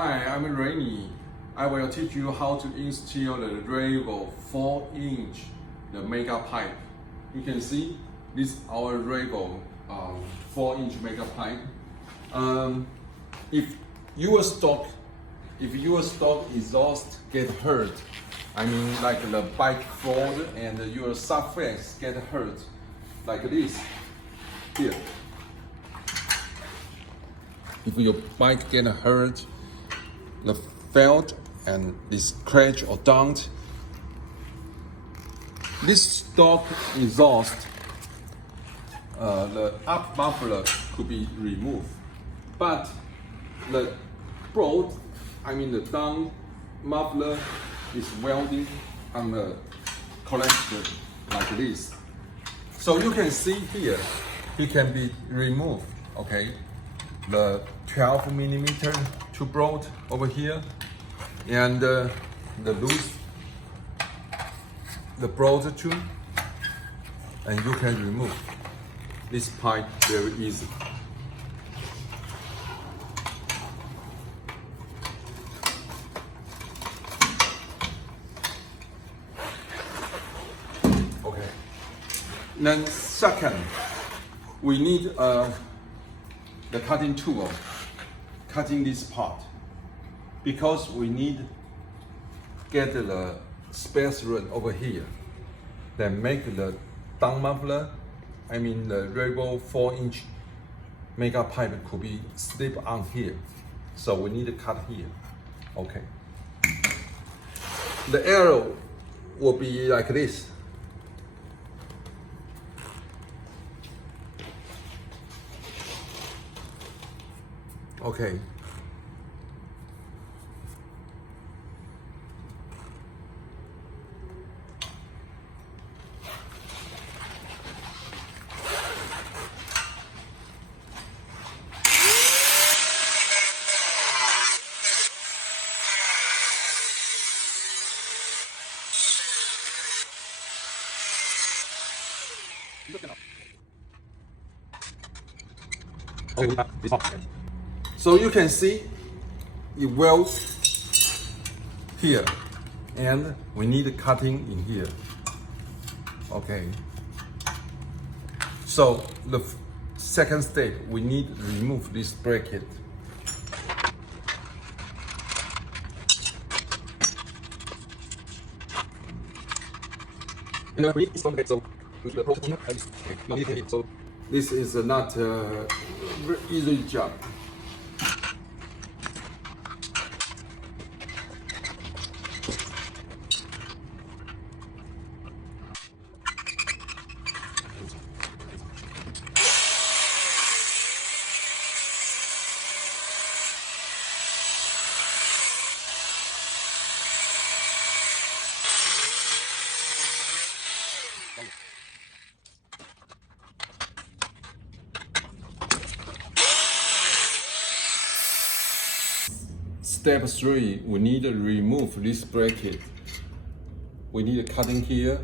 Hi, I'm Rainy. I will teach you how to install the REVO 4-inch the mega pipe. You can see this is our REVO 4-inch mega pipe. If your stock exhaust get hurt, I mean like the bike fold and your surface get hurt, like this here. If your bike get hurt, the failed and this scratch or dent, this stock exhaust, the up muffler could be removed, but the bolt, I mean the down muffler is welding on the collector like this. So you can see here, it can be removed, okay? The 12mm two bolt over here, and the loose, the bolt too, and you can remove this pipe very easy. Okay. Then second, we need the cutting tool, cutting this part, because we need get the space run over here, then make the down muffler, I mean the REVO 4-inch mega pipe could be slip on here, so we need to cut here. Okay. The arrow will be like this. Okay. So you can see it welds here, and we need cutting in here. Okay. So the second step, we need to remove this bracket. So this is not very easy job. Step 3, we need to remove this bracket. We need cutting here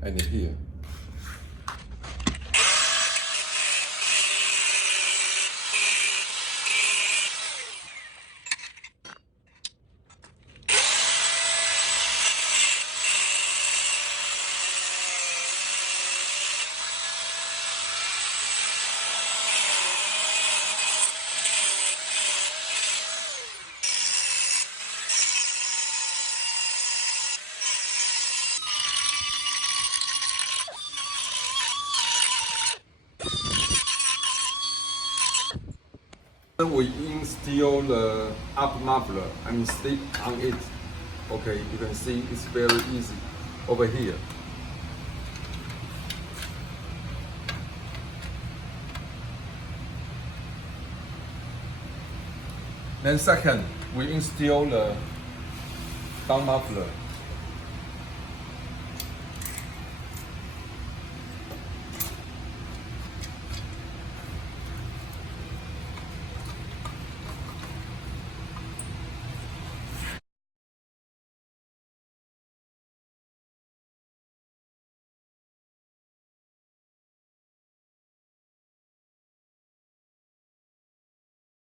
and here. We install the up muffler, I mean slip on it. Okay, you can see it's very easy over here. Then second, we install the down muffler.